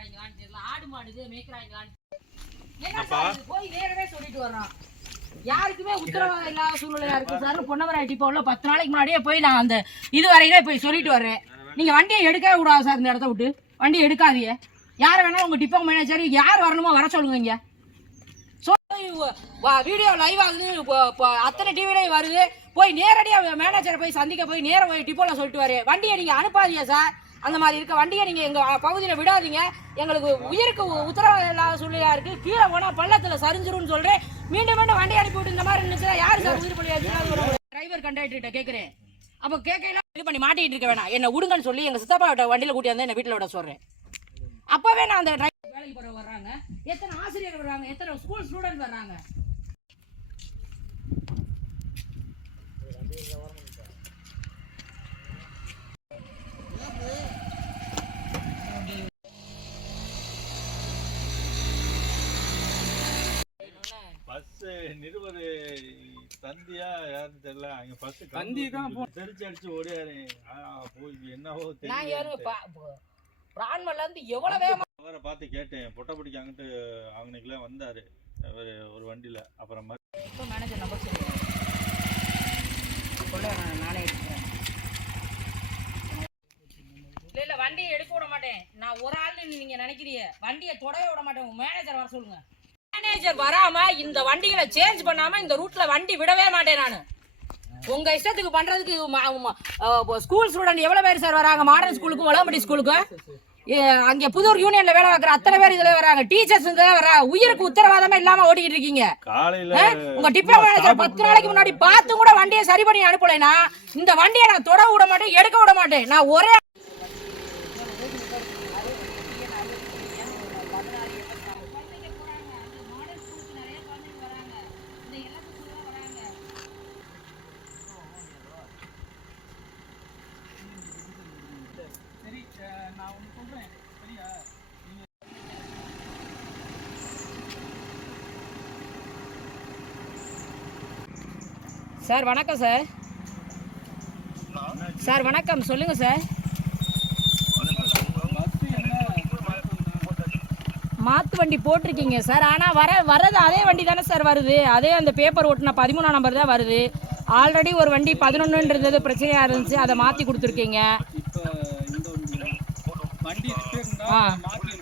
வர்றாங்களான்னு தெரியல ஆடு மாடு இது மேய்க்கிறாங்களான்னு என்ன சார் இது? போய் நேரவே சொல்லிட்டு வர்றோம் யாருக்குமே உத்தரவாதம் இல்லாத சூழ்நிலையா இருக்கு சார். பொன்னமராய் டிப்போல பத்து நாளைக்கு முன்னாடியே போய் நான் அந்த இது வரையிலே போய் சொல்லிட்டு வர்றேன். நீங்க வண்டியை எடுக்கவே கூடாது சார் இந்த இடத்த விட்டு. வண்டியை எடுக்காதீங்க. யார் வேணாலும் உங்க டிப்போ மேனேஜர் யார் வரணுமோ வர சொல்லுங்க இங்க வீடியோ லைவ் ஆகுது. இப்போ- இப்போ அத்தனை டிவிலையும் வருது. போய் நேரடியாக மேனேஜரை போய் சந்திக்க போய் நேர போய் டிப்போல சொல்லிட்டு வாரு வண்டியை நீங்க அனுப்பாதீங்க சார். அந்த மாதிரி இருக்க வண்டியை நீங்கள் எங்கள் பகுதியில் விடாதீங்க. எங்களுக்கு உயிருக்கு உ- இல்லாத சூழ்நிலையாக இருக்குது கீழே போனால் பள்ளத்தில் சரிஞ்சிரும்னு சொல்கிறேன் மீண்டும் மீண்டும் வண்டி அனுப்பிவிட்டு இந்த மாதிரி இருந்துச்சுன்னா யார் சார் உயிர் பலி டிரைவர் கண்டக்டர்கிட்ட கேட்குறேன் அப்போ கேட்கலாம் இது பண்ணி மாட்டிகிட்டு இருக்க வேணாம். என்னை விடுங்கன்னு சொல்லி எங்கள் சித்தப்பா வண்டியில் வண்டியில கூட்டி வந்து வீட்டில் விட சொல்கிறேன் அப்போவே நான் அந்த டிரைவர் வேலைக்கு போகிற வர்றாங்க. எத்தனை ஆசிரியர்கள் வர்றாங்க? எத்தனை ஸ்கூல் ஸ்டூடெண்ட் வர்றாங்க? நிருபர் தந்தியா யாருன்னு தெரியல. அங்க பஸ் தந்தி தான் தெரிச்சு அடிச்சு ஓடியாரு. போய் என்னவோ தெரியல பிரான்மல்ல இருந்து எவ்வளவு வேகமா அவரை பார்த்து கேட்டேன். பொட்டப்படிக்கு அங்கிட்டு அவனுக்குலாம் வந்தாரு. அவரு ஒரு வண்டியில. அப்புறம் இப்போ மேனேஜர் நம்பர் சொல்லுங்க. சொல்ல நான் எடுக்கிறேன். இல்ல இல்ல வண்டியை எடுக்க விட மாட்டேன். நான் ஒரு ஆள் நீங்க நினைக்கிறீங்க வண்டியை தொடவே விட மாட்டேன். உங்க மேனேஜர் வர சொல்லுங்க. மேனேஜர் வராம இந்த வண்டிகளை சேஞ்ச் பண்ணாம இந்த ரூட்ல வண்டி விடவே மாட்டேன் நான். உங்க இஷ்டத்துக்கு பண்றதுக்கு ஸ்கூல் ஸ்டூடெண்ட் எவ்வளவு பேர் சார் வராங்க? மாடர்ன் ஸ்கூலுக்கும் வளம்பட்டி ஸ்கூலுக்கும் அங்க புதூர் யூனியன்ல வேலை பார்க்குற அத்தனை பேர் இதுல வராங்க. டீச்சர்ஸ் இதுல வராங்க. உயிருக்கு உத்தரவாதமே இல்லாம ஓடிக்கிட்டு இருக்கீங்க? உங்க டிப்போ மேனேஜர் பத்து நாளைக்கு முன்னாடி பார்த்து கூட வண்டியை சரி பண்ணி அனுப்பலைனா இந்த வண்டியை நான் தொட விட மாட்டேன் எடுக்க விட மாட்டேன். நான் ஒரே சரி அஹ் நான் ஒன்று சொல்கிறேன் சரியா சார் வணக்கம் சார். சார் வணக்கம். சொல்லுங்க சார். மாத்து வண்டி போட்டிருக்கீங்க சார். ஆனால் வர வர்றது அதே வண்டி தானே சார் வருது. அதே அந்த பேப்பர் ஓட்டின பதிமூணாம் நம்பர் தான் வருது. ஆல்ரெடி ஒரு வண்டி பதினொன்றுன்றது பிரச்சனையாக இருந்துச்சு. அதை மாற்றி கொடுத்துருக்கீங்க. வண்டி வண்டி ரிப்பேர்னா ஆ. மாற்றி